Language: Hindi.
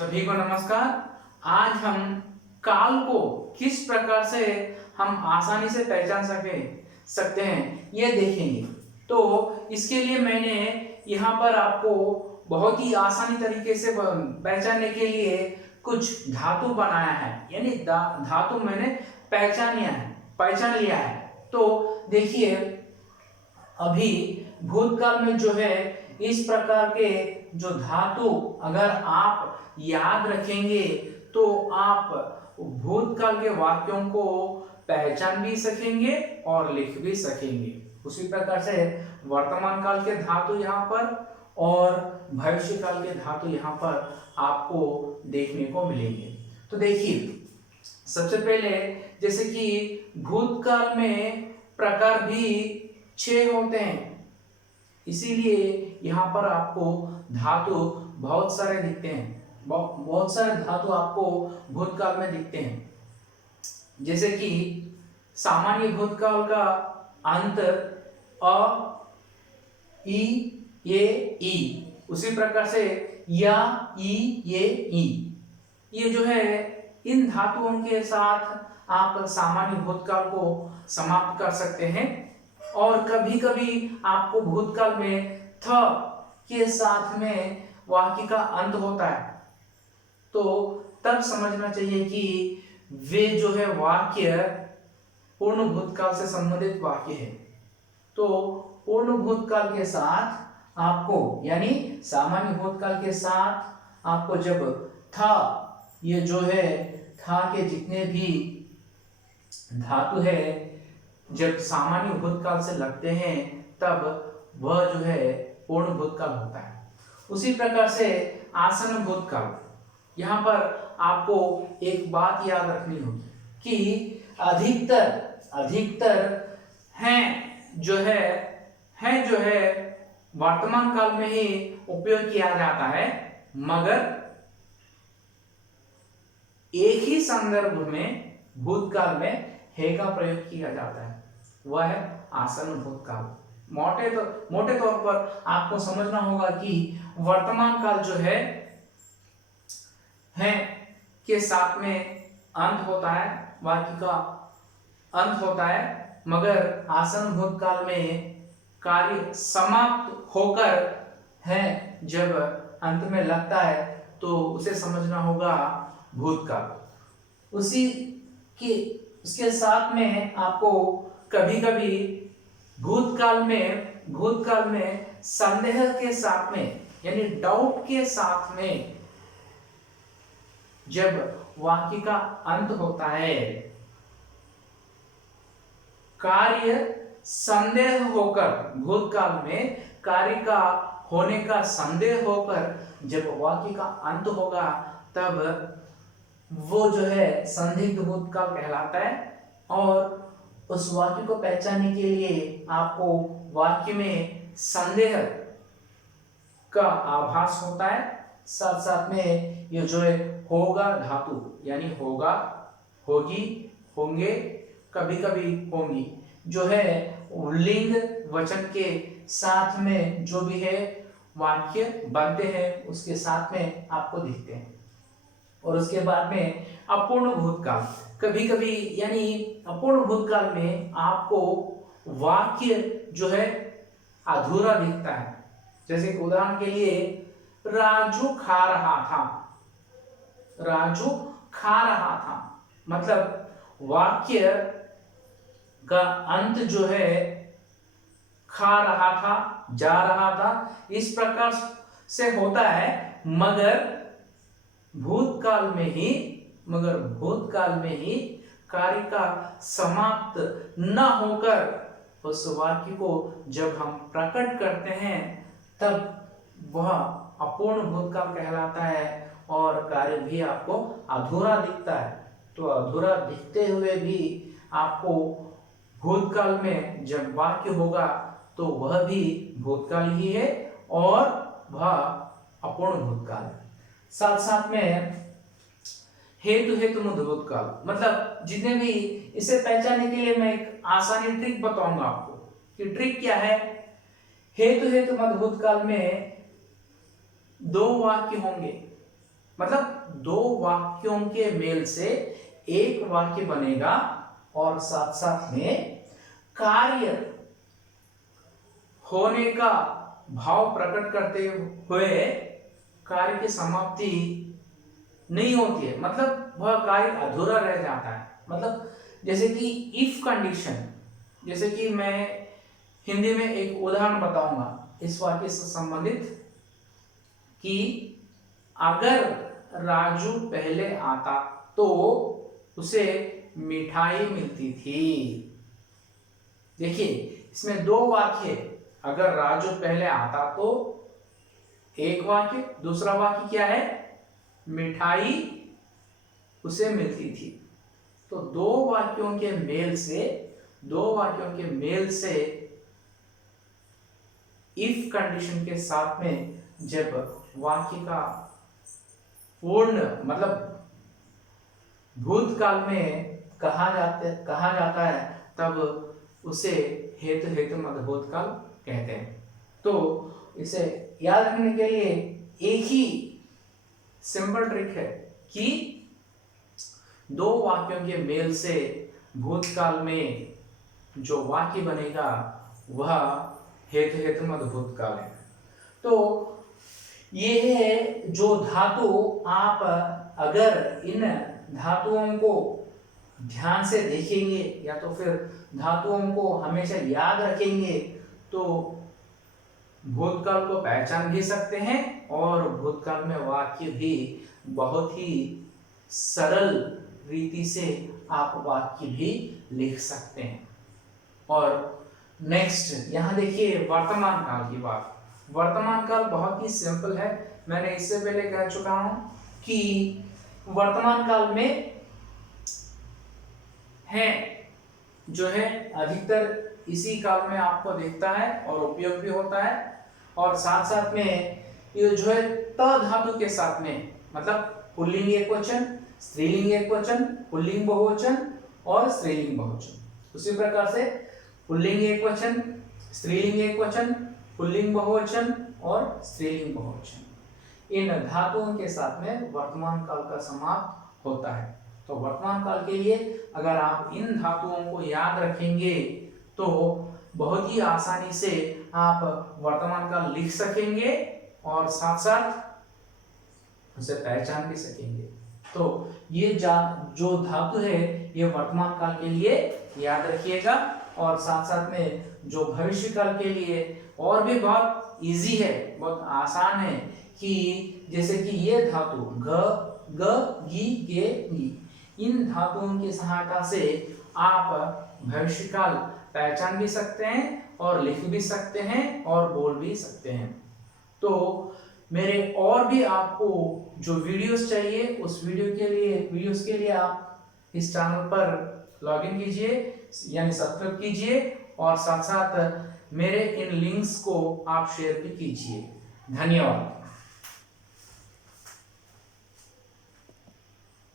सभी को नमस्कार। आज हम काल को किस प्रकार से हम आसानी से पहचान सकते हैं ये देखेंगे। तो इसके लिए मैंने यहाँ पर आपको बहुत ही आसानी तरीके से पहचानने के लिए कुछ धातु बनाया है, यानी धातु मैंने पहचान लिया है। तो देखिए, अभी भूतकाल में जो है इस प्रकार के जो धातु अगर आप याद रखेंगे तो आप भूतकाल के वाक्यों को पहचान भी सकेंगे और लिख भी सकेंगे। उसी प्रकार से वर्तमान काल के धातु यहाँ पर और भविष्य काल के धातु यहाँ पर आपको देखने को मिलेंगे। तो देखिए, सबसे पहले जैसे कि भूतकाल में प्रकार भी 6 होते हैं, इसीलिए यहाँ पर आपको धातु बहुत सारे दिखते हैं। बहुत सारे धातु आपको भूतकाल में दिखते हैं। जैसे कि सामान्य भूतकाल का अंत अ, इ, ए, ई। उसी प्रकार से या, ई, ये, ई। ये जो है इन धातुओं के साथ आप सामान्य भूतकाल को समाप्त कर सकते हैं। और कभी कभी आपको भूतकाल में थ के साथ में वाक्य का अंत होता है, तो तब समझना चाहिए कि वे जो है वाक्य पूर्ण भूतकाल से संबंधित वाक्य है। तो पूर्ण भूतकाल के साथ आपको, यानी सामान्य भूतकाल के साथ आपको जब था, ये जो है था के जितने भी धातु है जब सामान्य भूतकाल से लगते हैं तब वह जो है पूर्ण भूतकाल होता है। उसी प्रकार से आसन्न भूतकाल, यहाँ पर आपको एक बात याद रखनी होगी कि अधिकतर हैं जो है वर्तमान काल में ही उपयोग किया जाता है, मगर एक ही संदर्भ में भूतकाल में है का प्रयोग किया जाता है, वह है आसन्न भूतकाल। मोटे तौर पर आपको समझना होगा कि वर्तमान काल जो है के साथ में अंत होता है, वाक्य का अंत होता है, मगर आसन्न भूतकाल में कार्य समाप्त होकर है जब अंत में लगता है तो उसे समझना होगा भूतकाल। उसके साथ में आपको कभी कभी भूतकाल में संदेह के साथ में, यानी डाउट के साथ में जब वाक्य का अंत होता है, कार्य संदेह होकर, भूतकाल में कार्य का होने का संदेह होकर जब वाक्य का अंत होगा तब वो जो है संदिग्ध भूतकाल कहलाता है। और उस वाक्य को पहचानने के लिए आपको वाक्य में संदेह का आभास होता है, साथ साथ में ये जो है होगा धातु, यानी होगा, होगी, होंगे, कभी कभी होंगी, जो है लिंग वचन के साथ में जो भी है वाक्य बनते हैं उसके साथ में आपको दिखते हैं। और उसके बाद में अपूर्ण भूतकाल, कभी कभी यानी अपूर्ण भूतकाल में आपको वाक्य जो है अधूरा दिखता है। जैसे उदाहरण के लिए राजू खा रहा था, राजू खा रहा था, मतलब वाक्य का अंत जो है खा रहा था, जा रहा था, इस प्रकार से होता है, मगर भूतकाल में ही कार्य का समाप्त न होकर उस वाक्य को जब हम प्रकट करते हैं तब वह अपूर्ण भूतकाल कहलाता है और कार्य भी आपको अधूरा दिखता है। तो अधूरा दिखते हुए भी आपको भूतकाल में जब वाक्य होगा तो वह भी भूतकाल ही है और वह अपूर्ण भूतकाल है। साथ साथ में हेतु भूतकाल, मतलब जितने भी, इसे पहचानने के लिए मैं एक आसानी ट्रिक बताऊंगा आपको कि ट्रिक क्या है। हेतु भूतकाल में 2 वाक्य होंगे, मतलब दो वाक्यों के मेल से एक वाक्य बनेगा और साथ साथ में कार्य होने का भाव प्रकट करते हुए कार्य की समाप्ति नहीं होती है, मतलब वह कार्य अधूरा रह जाता है। मतलब जैसे कि इफ कंडीशन, जैसे कि मैं हिंदी में एक उदाहरण बताऊंगा इस वाक्य से संबंधित कि अगर राजू पहले आता तो उसे मिठाई मिलती थी। देखिए इसमें दो वाक्य, अगर राजू पहले आता तो एक वाक्य, दूसरा वाक्य क्या है, मिठाई उसे मिलती थी। तो दो वाक्यों के मेल से इफ कंडीशन के साथ में जब वाक्य का पूर्ण मतलब भूतकाल में कहा जाता है तब उसे हेतु मध्य भूतकाल कहते हैं। तो इसे याद रखने के लिए एक ही सिंपल ट्रिक है कि दो वाक्यों के मेल से भूतकाल में जो वाक्य बनेगा वह हेतु मध्य भूतकाल है। तो ये है जो धातु, आप अगर इन धातुओं को ध्यान से देखेंगे या तो फिर धातुओं को हमेशा याद रखेंगे तो भूतकाल को पहचान भी सकते हैं और भूतकाल में वाक्य भी बहुत ही सरल रीति से आप वाक्य भी लिख सकते हैं। और नेक्स्ट यहाँ देखिए वर्तमान काल की बात। वर्तमान काल बहुत ही सिंपल है, मैंने इससे पहले कह चुका हूं कि वर्तमान काल में है जो है अधिकतर इसी काल में आपको दिखता है और उपयोग भी होता है। और साथ साथ में ये जो है त धातु के साथ में, मतलब पुल्लिंग एकवचन, स्त्रीलिंग एकवचन, पुल्लिंग बहुवचन और स्त्रीलिंग बहुवचन। उसी प्रकार से पुल्लिंग एकवचन, स्त्रीलिंग एकवचन, पुल्लिंग बहुवचन और स्त्रीलिंग बहुवचन, इन धातुओं के साथ में वर्तमान काल का समाप्त होता है। तो वर्तमान काल के लिए अगर आप इन धातुओं को याद रखेंगे तो बहुत ही आसानी से आप वर्तमान काल लिख सकेंगे और साथ साथ उसे पहचान भी सकेंगे। तो ये जो धातु है ये वर्तमान काल के लिए याद रखिएगा। और साथ साथ में जो भविष्य काल के लिए और भी बहुत इजी है, बहुत आसान है कि जैसे कि ये धातु घ, ग, गी, गे, गी, इन धातुओं की सहायता से आप भविष्य काल पहचान भी सकते हैं और लिख भी सकते हैं और बोल भी सकते हैं। तो मेरे और भी आपको जो वीडियोस चाहिए उस वीडियोस के लिए आप इस चैनल पर लॉगिन कीजिए यानी सब्सक्राइब कीजिए और साथ साथ मेरे इन लिंक्स को आप शेयर भी कीजिए। धन्यवाद।